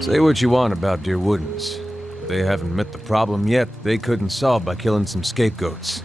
Say what you want about Dear Woodens. They haven't met the problem yet they couldn't solve by killing some scapegoats.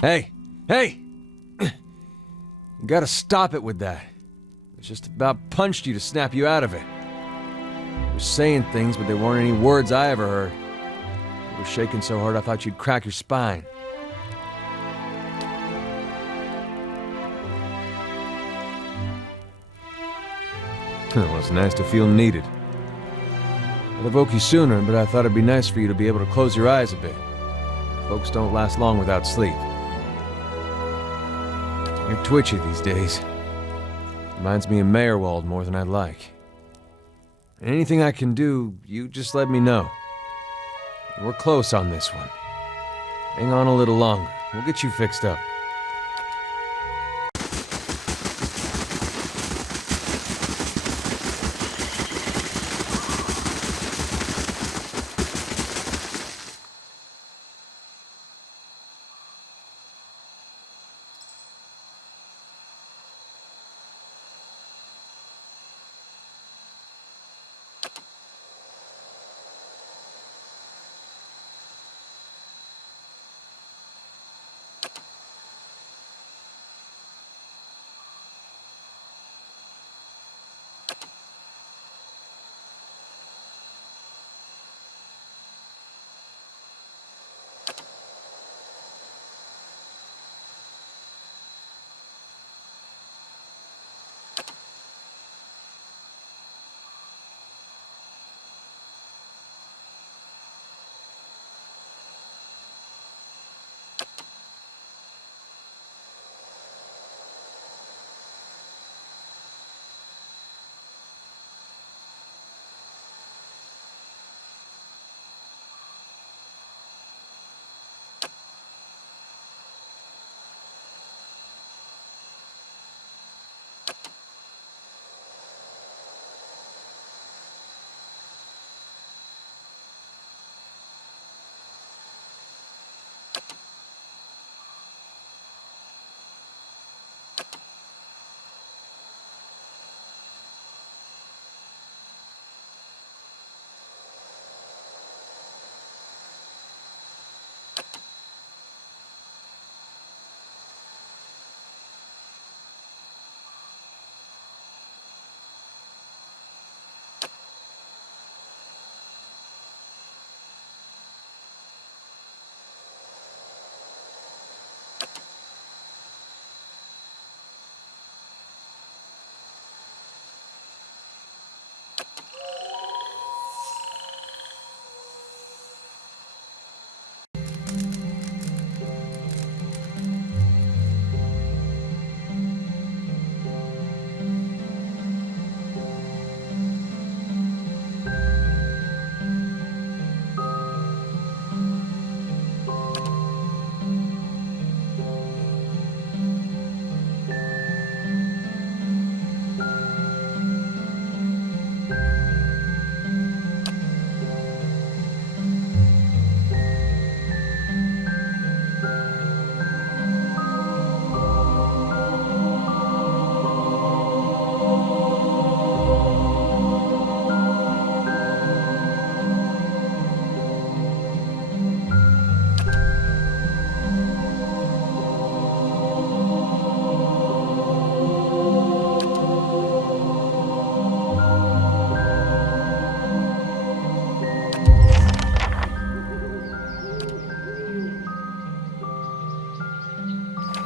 Hey! Hey! You gotta stop it with that. I just about punched you to snap you out of it. You were saying things, but there weren't any words I ever heard. You were shaking so hard I thought you'd crack your spine. Well, it's nice to feel needed. I'd have woke you sooner, but I thought it'd be nice for you to be able to close your eyes a bit. Folks don't last long without sleep. You're twitchy these days. Reminds me of Meyerwald more than I'd like. Anything I can do, you just let me know. We're close on this one. Hang on a little longer. We'll get you fixed up.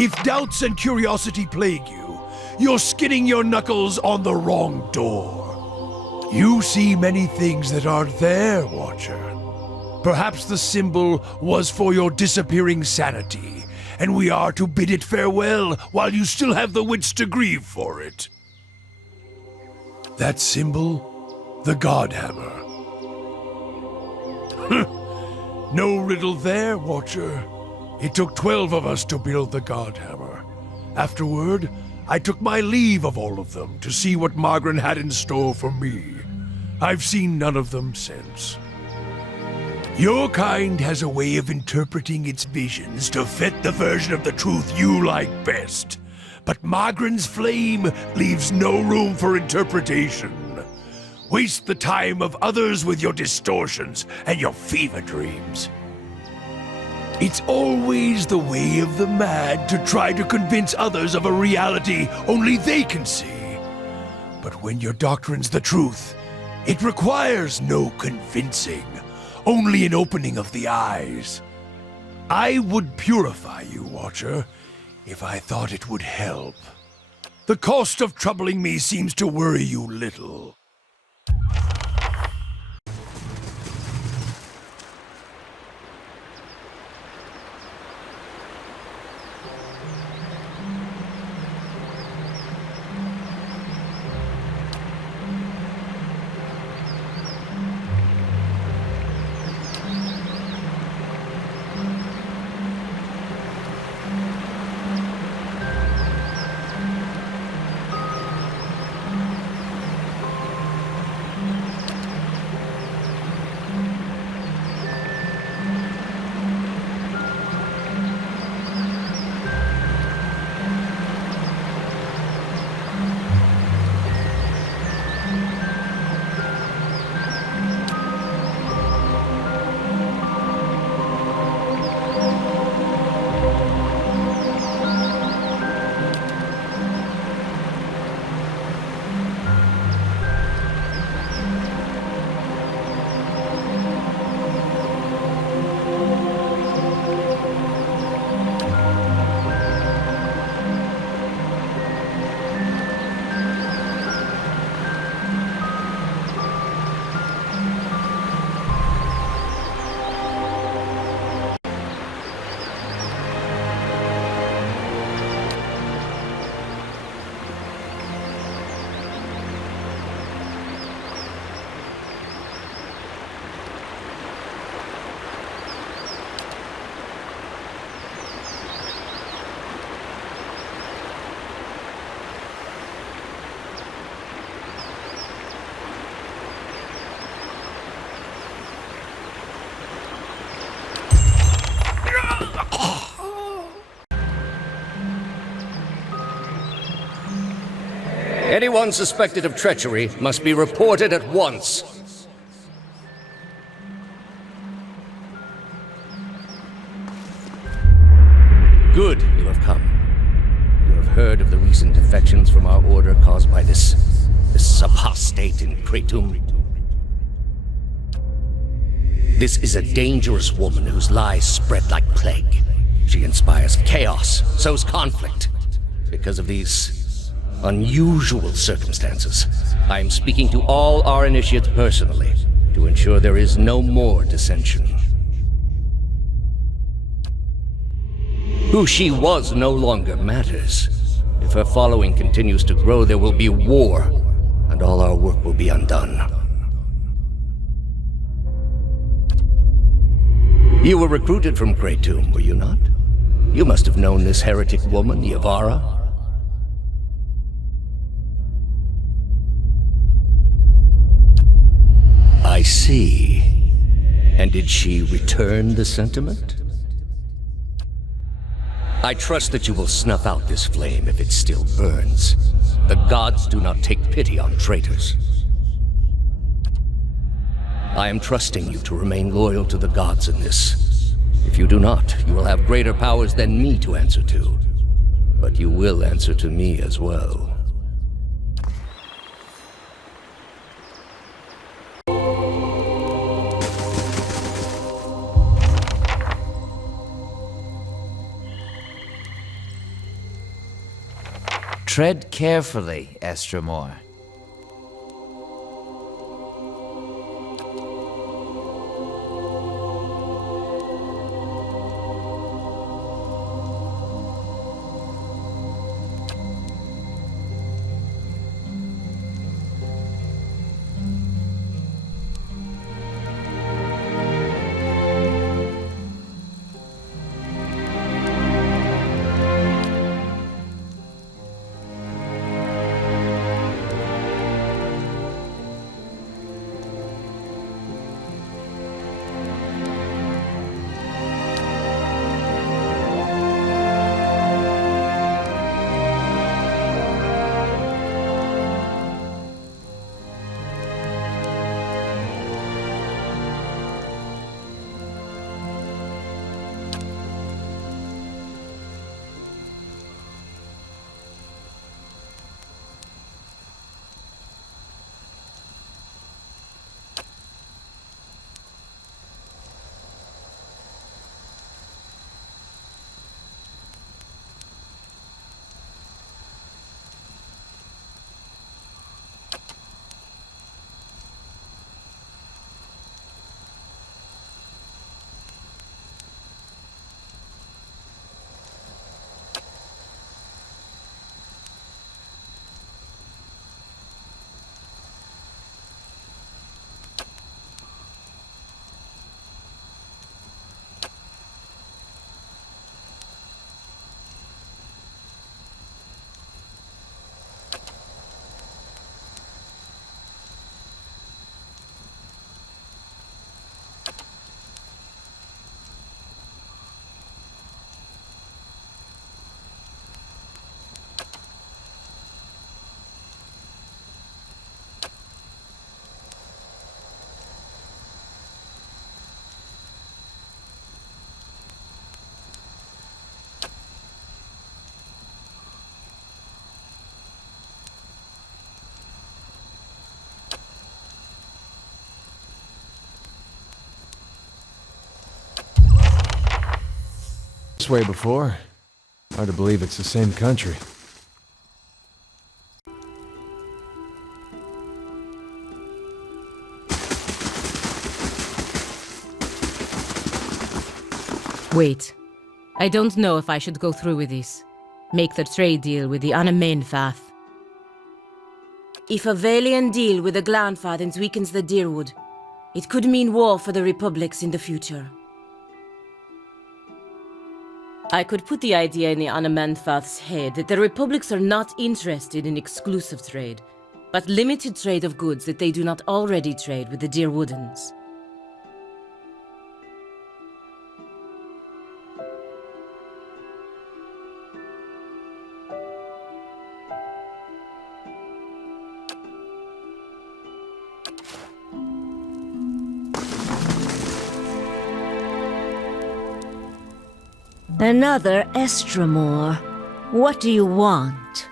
If doubts and curiosity plague you, you're skidding your knuckles on the wrong door. You see many things that aren't there, Watcher. Perhaps the symbol was for your disappearing sanity, and we are to bid it farewell while you still have the wits to grieve for it. That symbol? The Godhammer. No riddle there, Watcher. It took 12 of us to build the Godhammer. Afterward, I took my leave of all of them to see what Margaret had in store for me. I've seen none of them since. Your kind has a way of interpreting its visions to fit the version of the truth you like best. But Margaret's flame leaves no room for interpretation. Waste the time of others with your distortions and your fever dreams. It's always the way of the mad to try to convince others of a reality only they can see. But when your doctrine's the truth, it requires no convincing, only an opening of the eyes. I would purify you, Watcher, if I thought it would help. The cost of troubling me seems to worry you little. Anyone suspected of treachery must be reported at once. Good, you have come. You have heard of the recent defections from our order caused by this apostate in Kratom. This is a dangerous woman whose lies spread like plague. She inspires chaos, sows conflict. Because of these unusual circumstances, I am speaking to all our initiates personally to ensure there is no more dissension. Who she was no longer matters. If her following continues to grow, there will be war, and all our work will be undone. You were recruited from Kratom, were you not? You must have known this heretic woman, Yavara. I see. And did she return the sentiment? I trust that you will snuff out this flame if it still burns. The gods do not take pity on traitors. I am trusting you to remain loyal to the gods in this. If you do not, you will have greater powers than me to answer to. But you will answer to me as well. Tread carefully, Estremor. this way before. Hard to believe it's the same country. Wait. I don't know if I should go through with this. Make the trade deal with the Anamenfath. If a Valian deal with the Glanfathins weakens the Deerwood, it could mean war for the Republics in the future. I could put the idea in the Anamenfath's head that the Republics are not interested in exclusive trade, but limited trade of goods that they do not already trade with the Deerwoodens. Another Estramore. What do you want?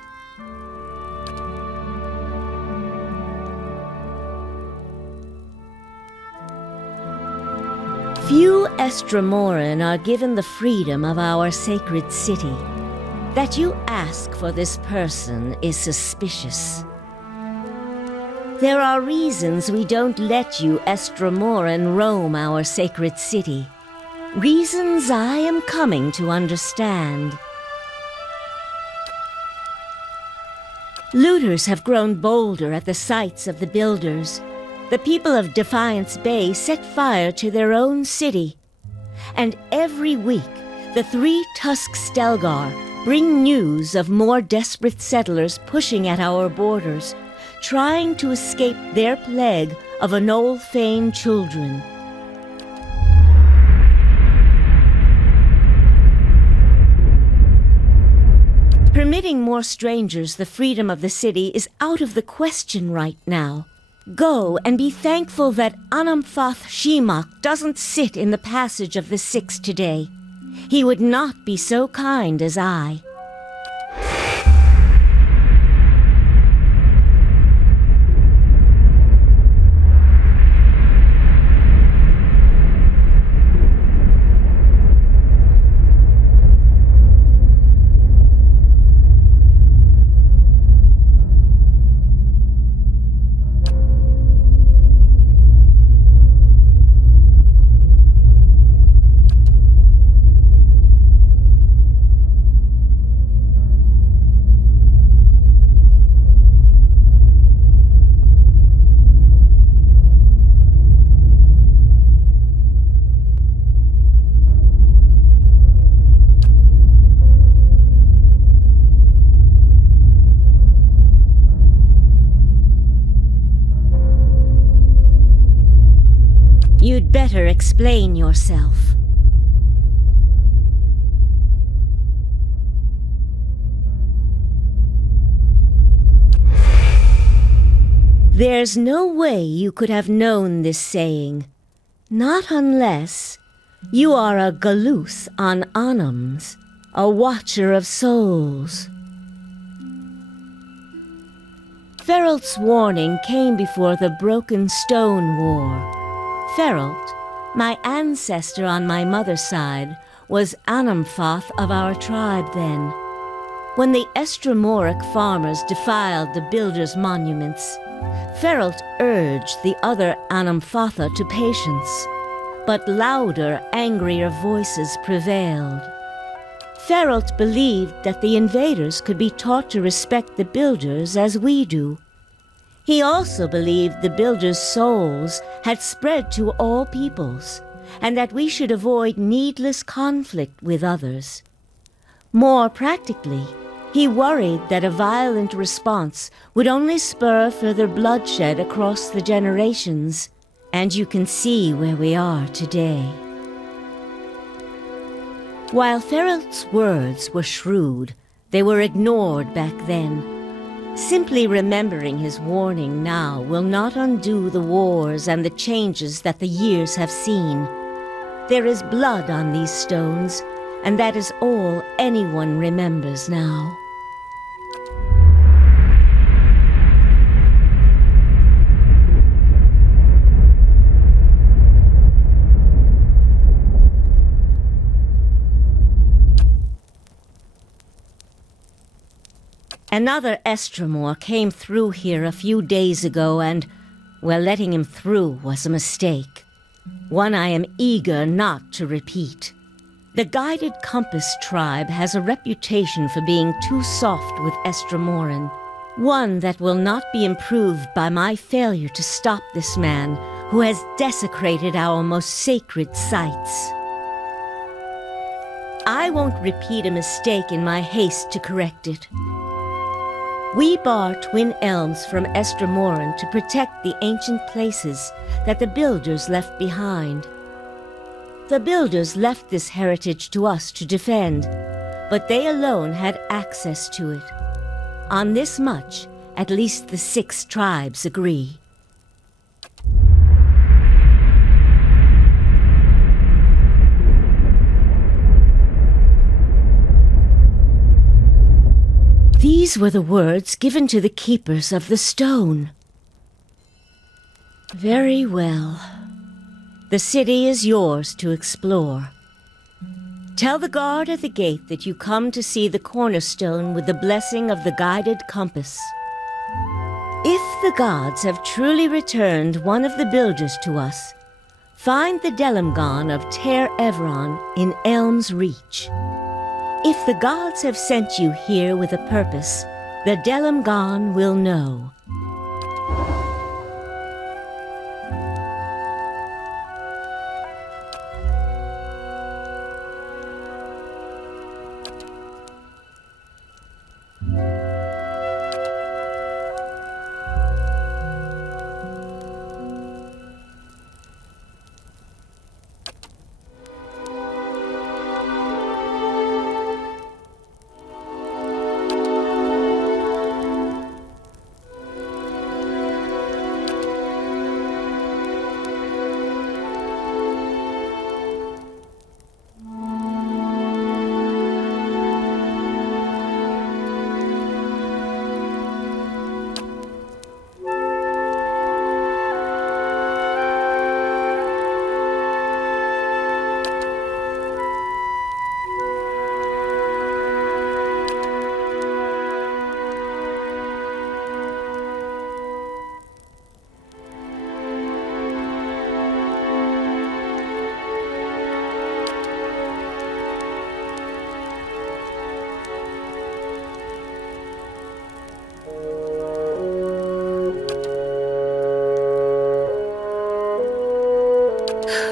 Few Estramoran are given the freedom of our sacred city. That you ask for this person is suspicious. There are reasons we don't let you Estramoran roam our sacred city. Reasons I am coming to understand. Looters have grown bolder at the sites of the builders. The people of Defiance Bay set fire to their own city. And every week, the 3 Tusk Stelgar bring news of more desperate settlers pushing at our borders, trying to escape their plague of Anolfane children. Permitting more strangers the freedom of the city is out of the question right now. Go and be thankful that Anamfath Shimak doesn't sit in the passage of the Six today. He would not be so kind as I. You'd better explain yourself. There's no way you could have known this saying. Not unless you are a Galuth on Anams, a watcher of souls. Feralt's warning came before the Broken Stone War. Feralt, my ancestor on my mother's side, was Anamfath of our tribe then. When the Estramoric farmers defiled the builders' monuments, Feralt urged the other Anamfatha to patience, but louder, angrier voices prevailed. Feralt believed that the invaders could be taught to respect the builders as we do. He also believed the builders' souls had spread to all peoples, and that we should avoid needless conflict with others. More practically, he worried that a violent response would only spur further bloodshed across the generations, and you can see where we are today. While Feralt's words were shrewd, they were ignored back then. Simply remembering his warning now will not undo the wars and the changes that the years have seen. There is blood on these stones, and that is all anyone remembers now. Another Estremor came through here a few days ago and, well, letting him through was a mistake. One I am eager not to repeat. The Guided Compass tribe has a reputation for being too soft with Estremoran. One that will not be improved by my failure to stop this man who has desecrated our most sacred sites. I won't repeat a mistake in my haste to correct it. We bar twin elms from Estremoran to protect the ancient places that the Builders left behind. The Builders left this heritage to us to defend, but they alone had access to it. On this much, at least the 6 tribes agree. These were the words given to the keepers of the stone. Very well. The city is yours to explore. Tell the guard at the gate that you come to see the cornerstone with the blessing of the Guided Compass. If the gods have truly returned one of the Builders to us, find the Delimgon of Ter Evron in Elm's Reach. If the gods have sent you here with a purpose, the Delimgon will know.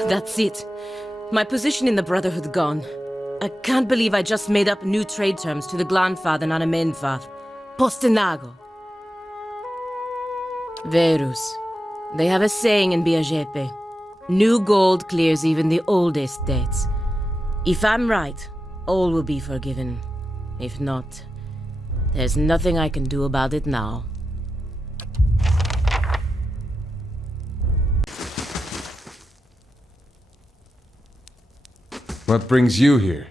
That's it. My position in the Brotherhood gone. I can't believe I just made up new trade terms to the Glanfath and Anamenfath. Postenago. Verus. They have a saying in Biajepe. New gold clears even the oldest debts. If I'm right, all will be forgiven. If not, there's nothing I can do about it now. What brings you here?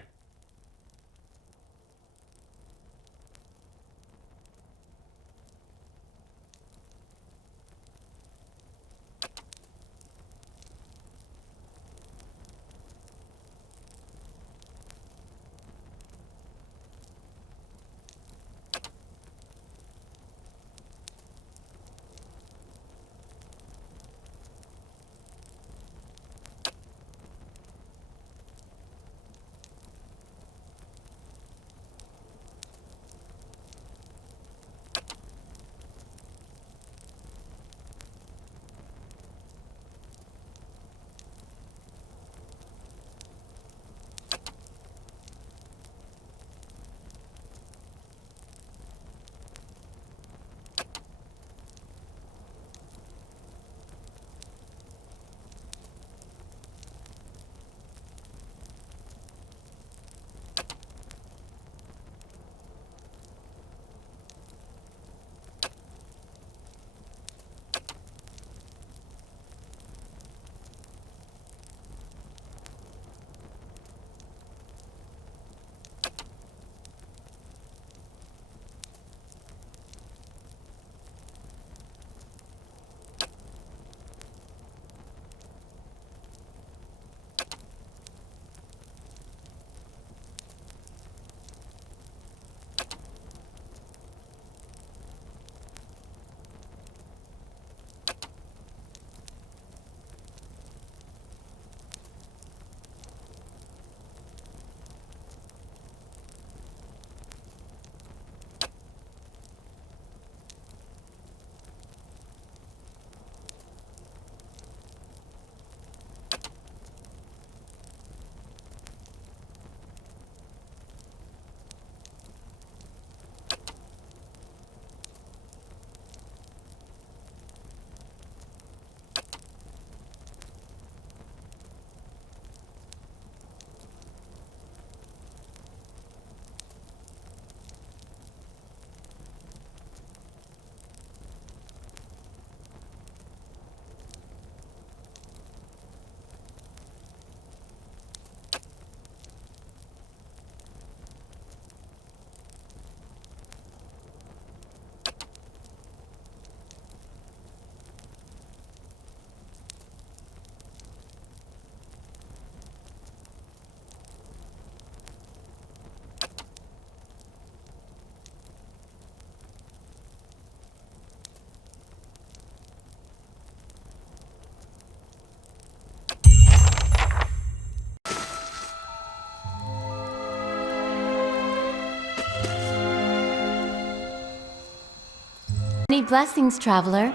Many blessings, traveler.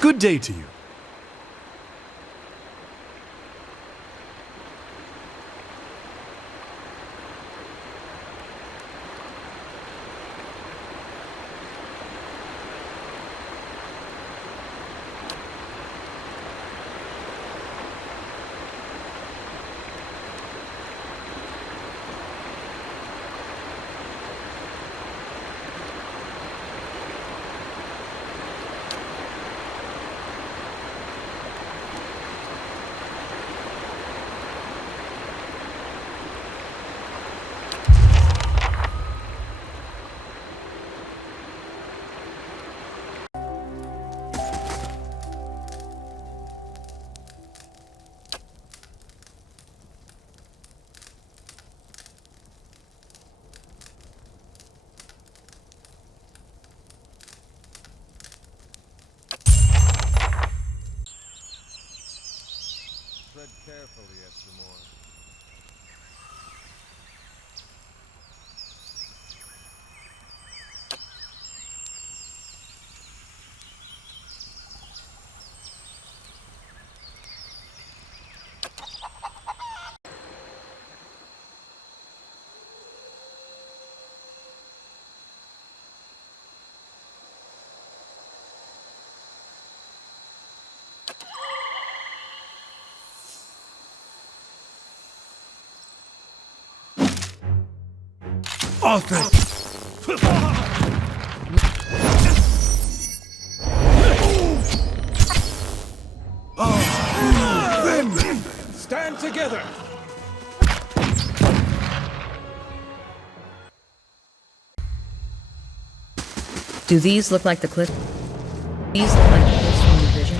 Good day to you. Arthur! Stand together! Do these look like the cliff? These look like the cliffs from your vision?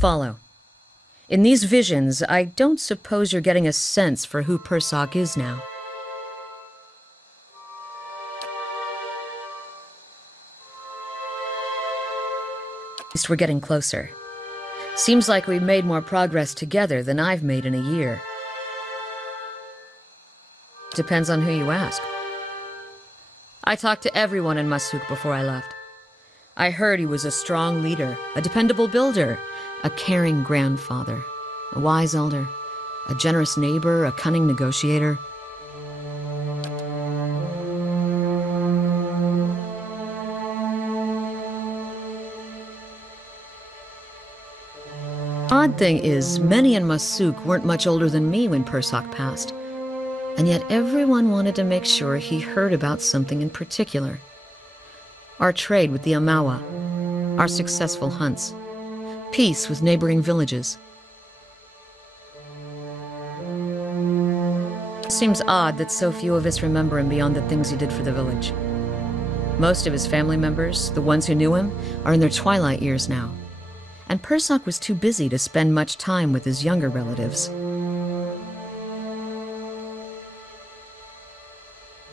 Follow. In these visions, I don't suppose you're getting a sense for who Persock is now. At least we're getting closer. Seems like we've made more progress together than I've made in a year. Depends on who you ask. I talked to everyone in Masuk before I left. I heard he was a strong leader, a dependable builder, a caring grandfather, a wise elder, a generous neighbor, a cunning negotiator. Odd thing is, many in Masuk weren't much older than me when Persock passed, and yet everyone wanted to make sure he heard about something in particular. Our trade with the Amawa, our successful hunts, peace with neighboring villages. It seems odd that so few of us remember him beyond the things he did for the village. Most of his family members, the ones who knew him, are in their twilight years now, and Persock was too busy to spend much time with his younger relatives.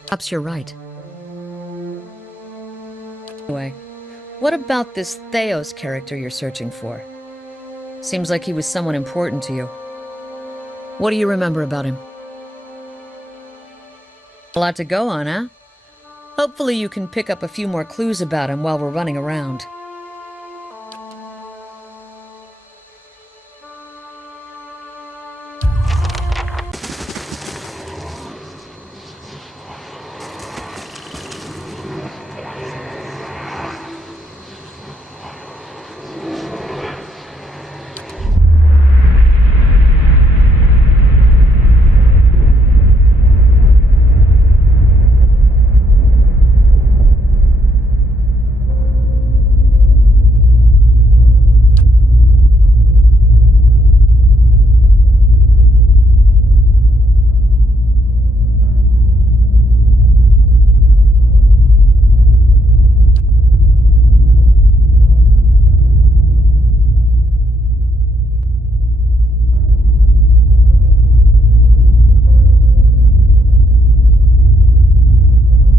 Perhaps you're right. Anyway, what about this Theos character you're searching for? Seems like he was someone important to you. What do you remember about him? A lot to go on, huh? Hopefully you can pick up a few more clues about him while we're running around.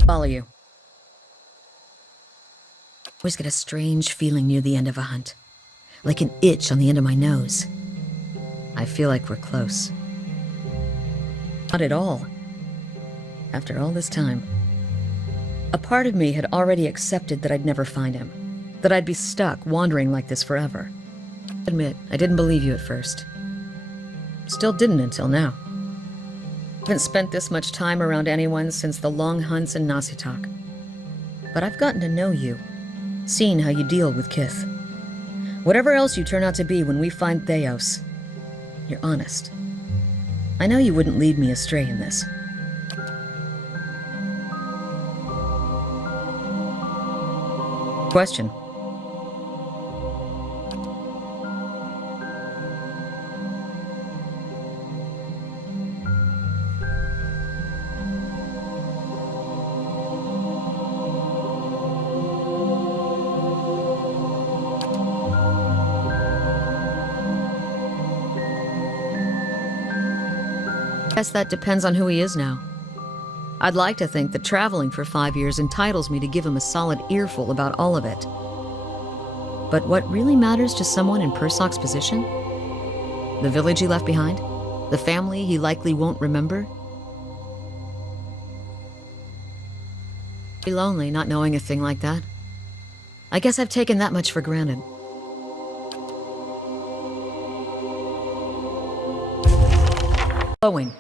Follow you. Always get a strange feeling near the end of a hunt, like an itch on the end of my nose. I feel like we're close. Not at all. After all this time, a part of me had already accepted that I'd never find him, that I'd be stuck wandering like this forever. Admit, I didn't believe you at first. Still didn't until now. I haven't spent this much time around anyone since the long hunts in Nasitak. But I've gotten to know you, seen how you deal with Kith. Whatever else you turn out to be when we find Theos, you're honest. I know you wouldn't lead me astray in this. Question. Guess that depends on who he is now. I'd like to think that traveling for 5 years entitles me to give him a solid earful about all of it. But what really matters to someone in Persoc's position? The village he left behind? The family he likely won't remember? Be lonely not knowing a thing like that. I guess I've taken that much for granted. Flowing.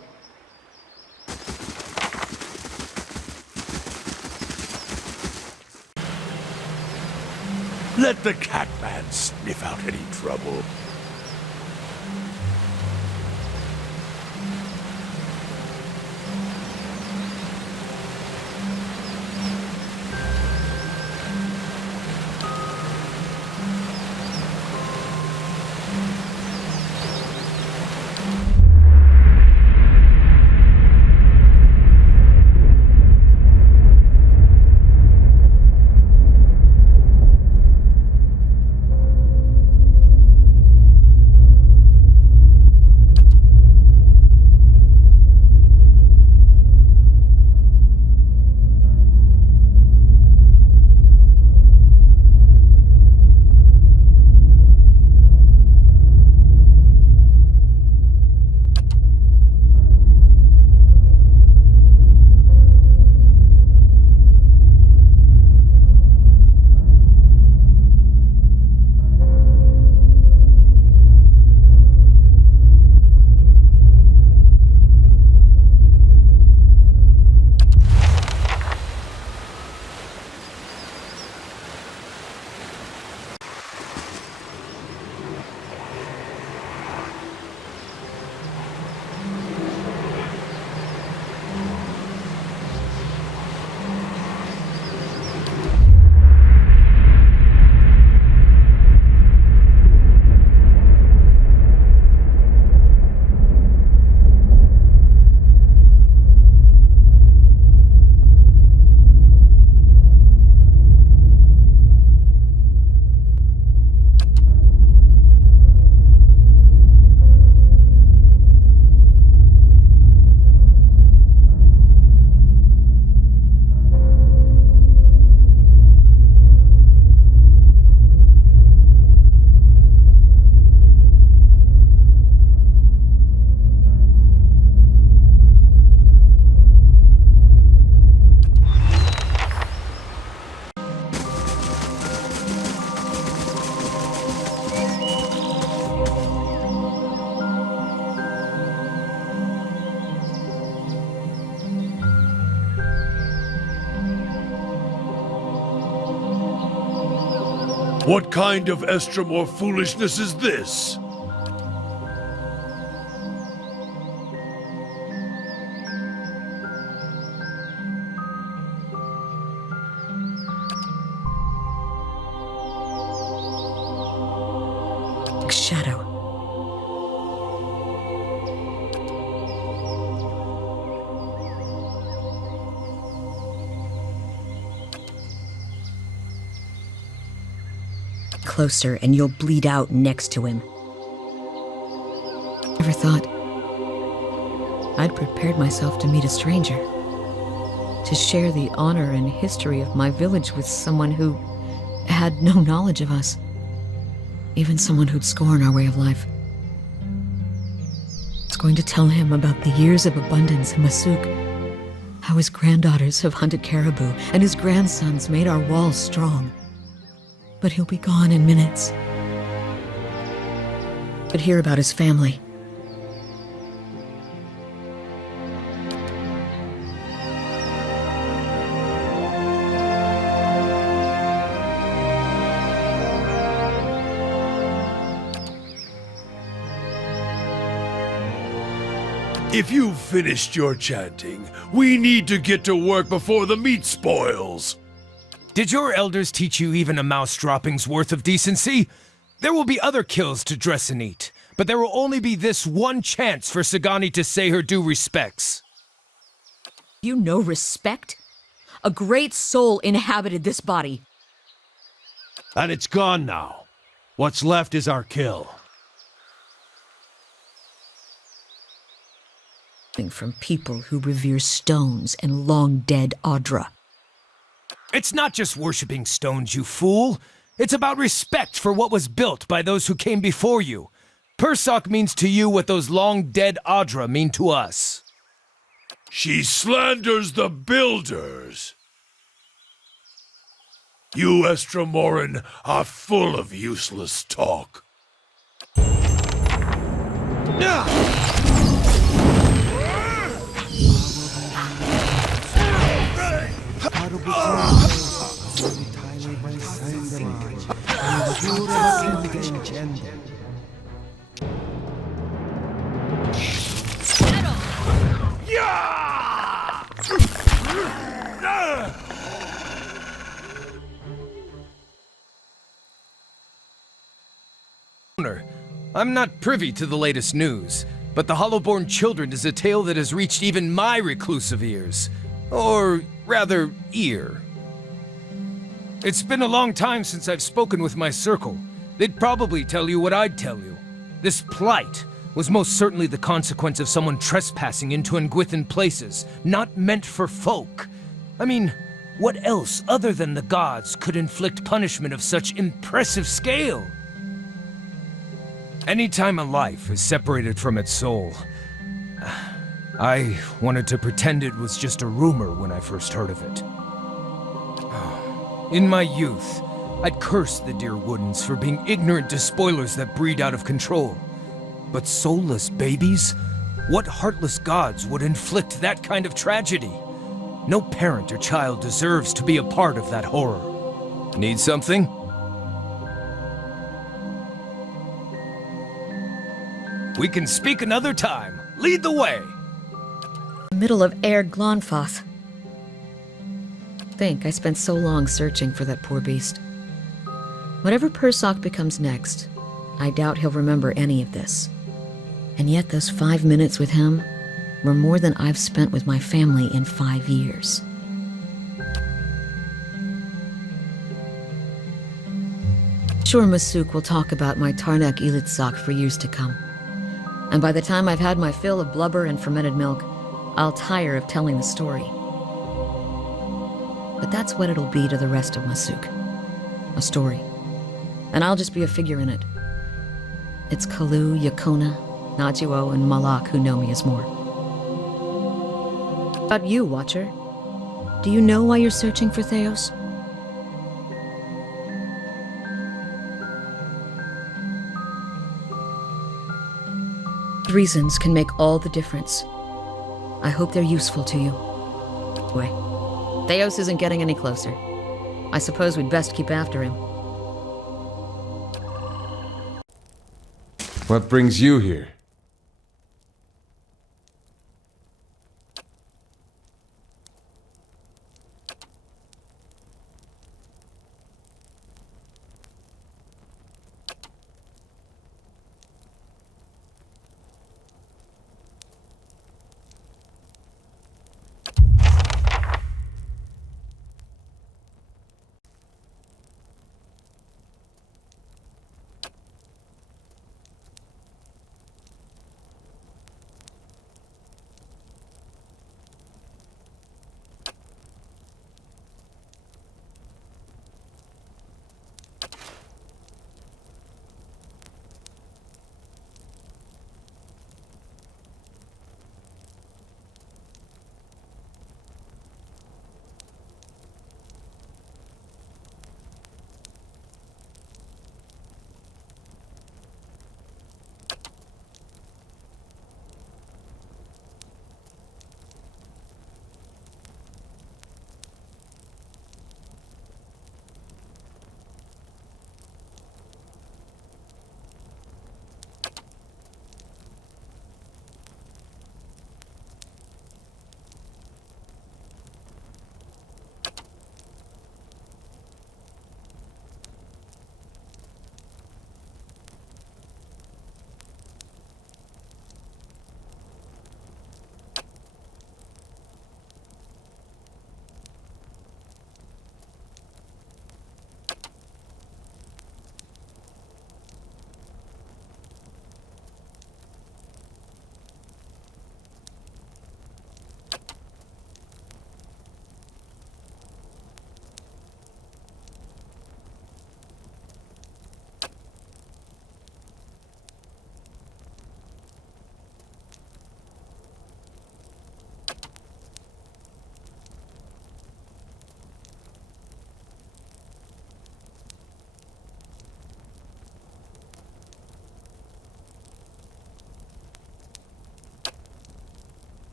Let the Catman sniff out any trouble. What kind of Estromor foolishness is this? Shadow. Closer and you'll bleed out next to him. Never thought I'd prepared myself to meet a stranger, to share the honor and history of my village with someone who had no knowledge of us, even someone who'd scorn our way of life. I was going to tell him about the years of abundance in Masuk, how his granddaughters have hunted caribou and his grandsons made our walls strong. But he'll be gone in minutes. But hear about his family. If you've finished your chanting, we need to get to work before the meat spoils. Did your elders teach you even a mouse dropping's worth of decency? There will be other kills to dress and eat, but there will only be this one chance for Sagani to say her due respects. You know respect? A great soul inhabited this body. And it's gone now. What's left is our kill. from people who revere stones and long-dead Audra. It's not just worshipping stones, you fool. It's about respect for what was built by those who came before you. Persoc means to you what those long-dead Audra mean to us. She slanders the builders. You, Estramoran, are full of useless talk. I'm not privy to the latest news, but the Hollowborn Children is a tale that has reached even my reclusive ears. Or, rather, ear. It's been a long time since I've spoken with my circle. They'd probably tell you what I'd tell you. This plight was most certainly the consequence of someone trespassing into Nguithan places, not meant for folk. I mean, what else other than the gods could inflict punishment of such impressive scale? Anytime a life is separated from its soul, I wanted to pretend it was just a rumor when I first heard of it. In my youth, I'd cursed the dear Woodens for being ignorant to spoilers that breed out of control. But soulless babies? What heartless gods would inflict that kind of tragedy? No parent or child deserves to be a part of that horror. Need something? We can speak another time. Lead the way. Middle of Air Glonfoth. I spent so long searching for that poor beast. Whatever Persoc becomes next, I doubt he'll remember any of this. And yet those 5 minutes with him were more than I've spent with my family in 5 years. Sure, Masuk will talk about my Tarnak Ilitzak for years to come. And by the time I've had my fill of blubber and fermented milk, I'll tire of telling the story. But that's what it'll be to the rest of Masuk. A story. And I'll just be a figure in it. It's Kalu, Yakona, Najuo, and Malak who know me as more. About you, Watcher. Do you know why you're searching for Theos? Reasons can make all the difference. I hope they're useful to you. Anyway, Theos isn't getting any closer. I suppose we'd best keep after him. What brings you here?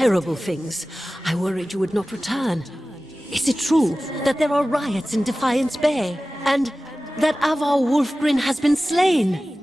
terrible things. I worried you would not return. Is it true that there are riots in Defiance Bay, and that Avar Wolfgren has been slain?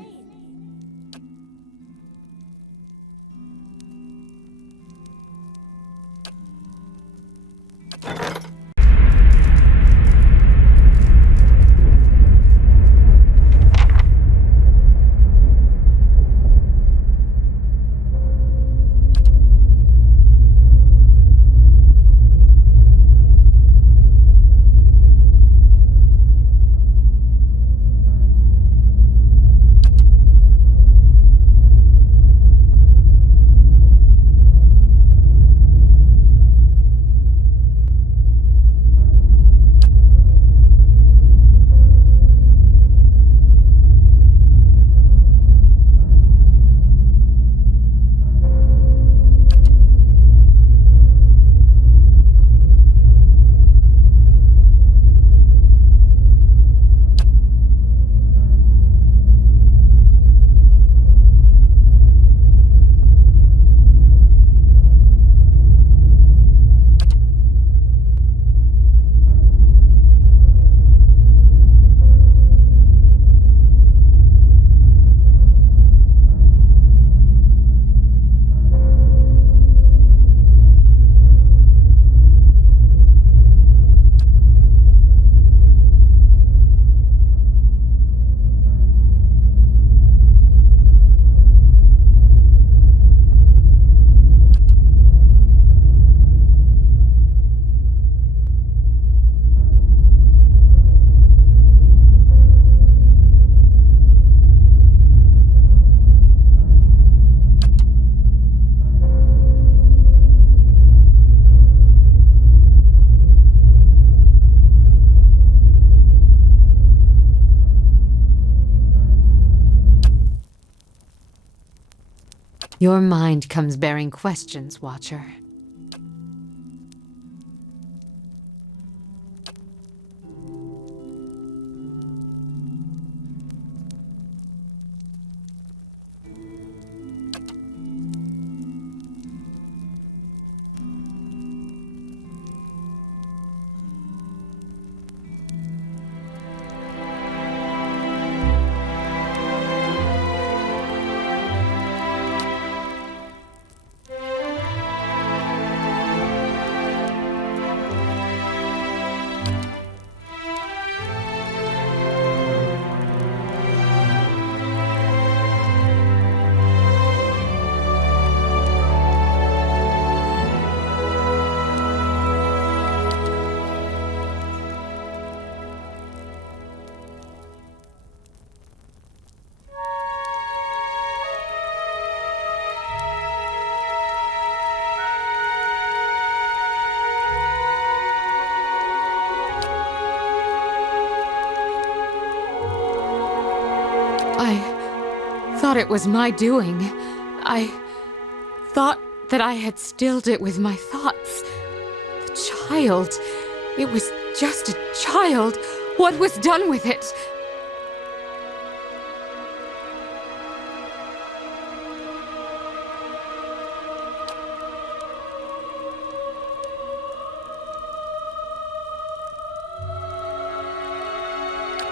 Your mind comes bearing questions, Watcher. I thought it was my doing. I thought that I had stilled it with my thoughts. The child. It was just a child. What was done with it?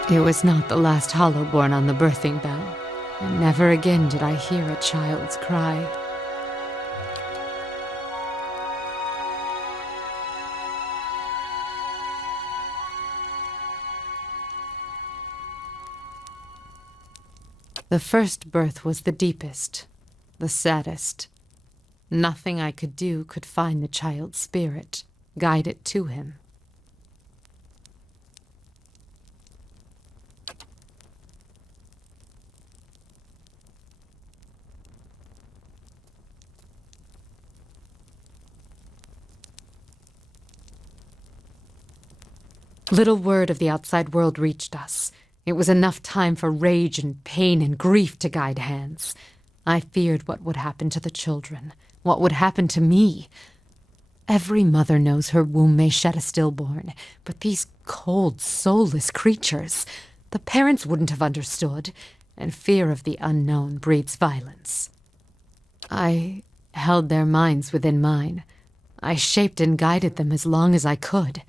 It was not the last Hollowborn on the birthing bell, and never again did I hear a child's cry. The first birth was the deepest, the saddest. Nothing I could do could find the child's spirit, guide it to him. Little word of the outside world reached us. It was enough time for rage and pain and grief to guide hands. I feared what would happen to the children, what would happen to me. Every mother knows her womb may shed a stillborn, but these cold, soulless creatures, the parents wouldn't have understood, and fear of the unknown breeds violence. I held their minds within mine. I shaped and guided them as long as I could.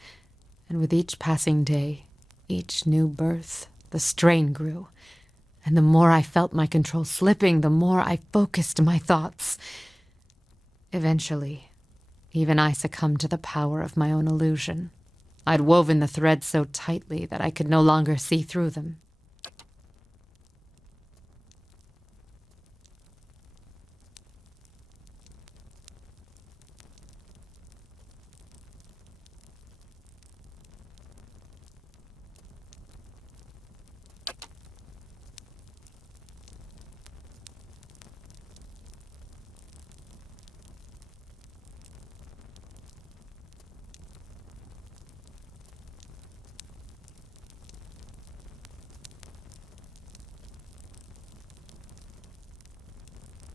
And with each passing day, each new birth, the strain grew. And the more I felt my control slipping, the more I focused my thoughts. Eventually, even I succumbed to the power of my own illusion. I'd woven the threads so tightly that I could no longer see through them.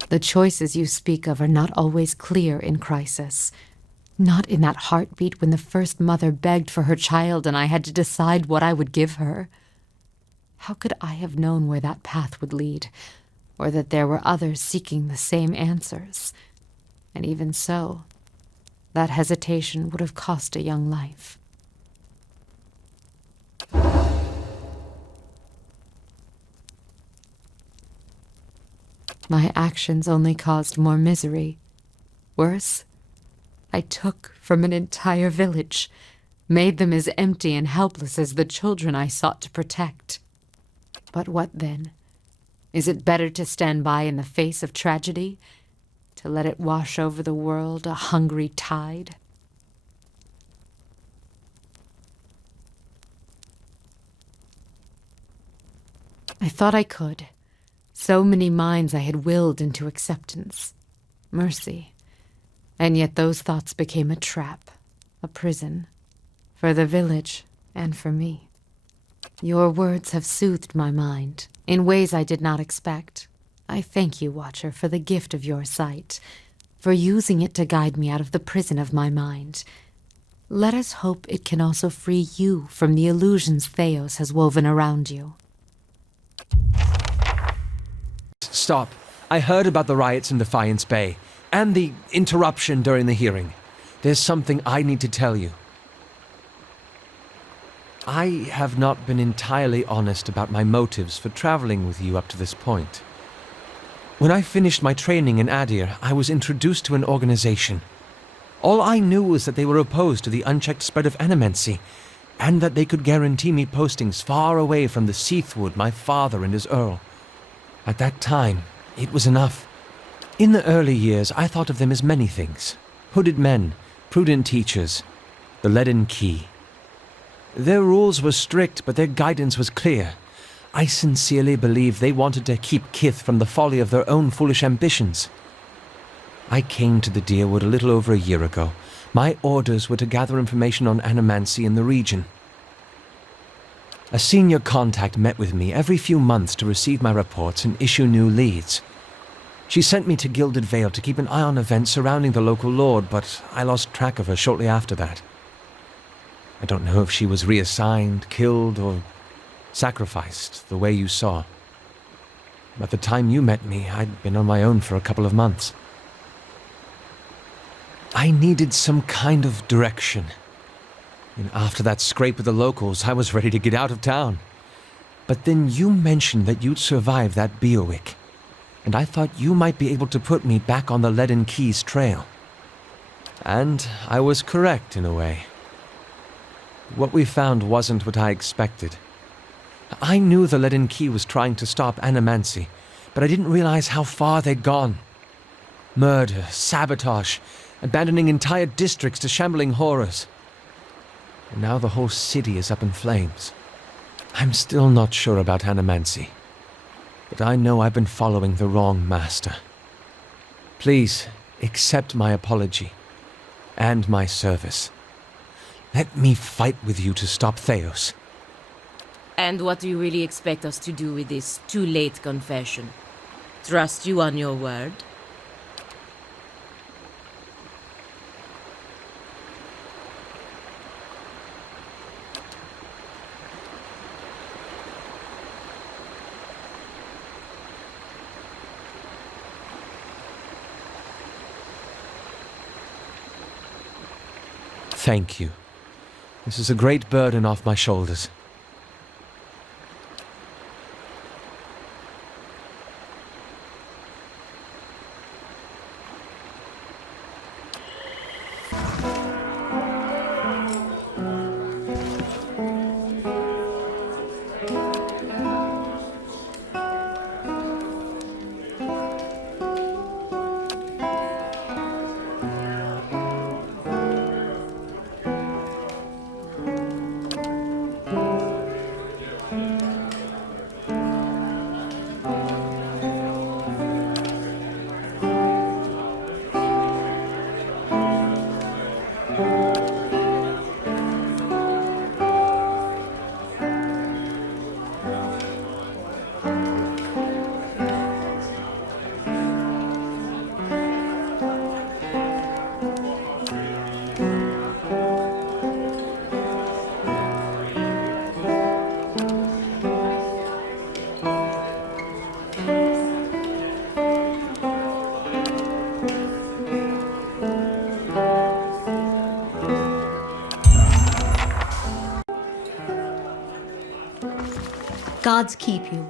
The choices you speak of are not always clear in crisis. Not in that heartbeat when the first mother begged for her child and I had to decide what I would give her. How could I have known where that path would lead, or that there were others seeking the same answers? And even so, that hesitation would have cost a young life. My actions only caused more misery. Worse, I took from an entire village, made them as empty and helpless as the children I sought to protect. But what then? Is it better to stand by in the face of tragedy? To let it wash over the world a hungry tide? I thought I could. So many minds I had willed into acceptance, mercy. And yet those thoughts became a trap, a prison, for the village and for me. Your words have soothed my mind in ways I did not expect. I thank you, Watcher, for the gift of your sight, for using it to guide me out of the prison of my mind. Let us hope it can also free you from the illusions Theos has woven around you. Stop. I heard about the riots in Defiance Bay, and the interruption during the hearing. There's something I need to tell you. I have not been entirely honest about my motives for traveling with you up to this point. When I finished my training in Adir, I was introduced to an organization. All I knew was that they were opposed to the unchecked spread of animancy, and that they could guarantee me postings far away from the Seathwood my father and his Earl. At that time, it was enough. In the early years, I thought of them as many things. Hooded men, prudent teachers, the leaden key. Their rules were strict, but their guidance was clear. I sincerely believe they wanted to keep Kith from the folly of their own foolish ambitions. I came to the Deerwood a little over a year ago. My orders were to gather information on animancy in the region. A senior contact met with me every few months to receive my reports and issue new leads. She sent me to Gilded Vale to keep an eye on events surrounding the local lord, but I lost track of her shortly after that. I don't know if she was reassigned, killed, or sacrificed the way you saw. By the time you met me, I'd been on my own for a couple of months. I needed some kind of direction. And after that scrape with the locals, I was ready to get out of town. But then you mentioned that you'd survived that Beowick, and I thought you might be able to put me back on the Leaden Keys trail. And I was correct in a way. What we found wasn't what I expected. I knew the Leaden Key was trying to stop animancy, but I didn't realize how far they'd gone. Murder, sabotage, abandoning entire districts to shambling horrors. And now the whole city is up in flames. I'm still not sure about animancy, but I know I've been following the wrong master. Please, accept my apology, and my service. Let me fight with you to stop Theos. And what do you really expect us to do with this too-late confession? Trust you on your word? Thank you. This is a great burden off my shoulders. Gods keep you.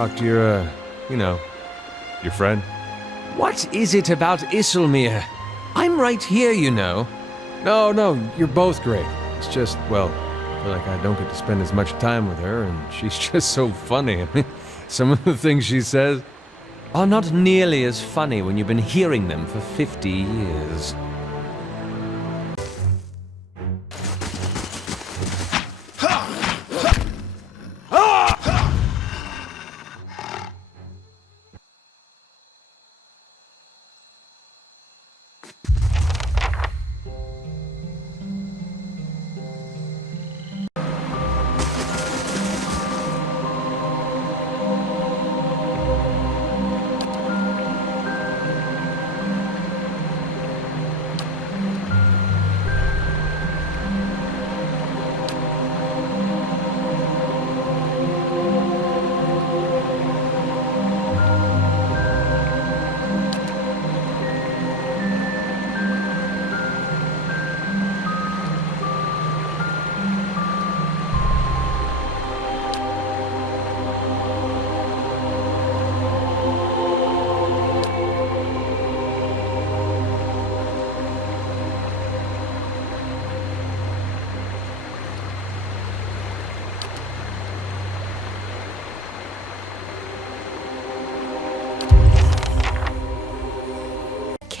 Talk to your, your friend. What is it about Isilmir? I'm right here, you know. No, you're both great. It's just, well, I feel like I don't get to spend as much time with her, and she's just so funny. I mean, some of the things she says are not nearly as funny when you've been hearing them for 50 years.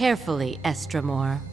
carefully, Estremor.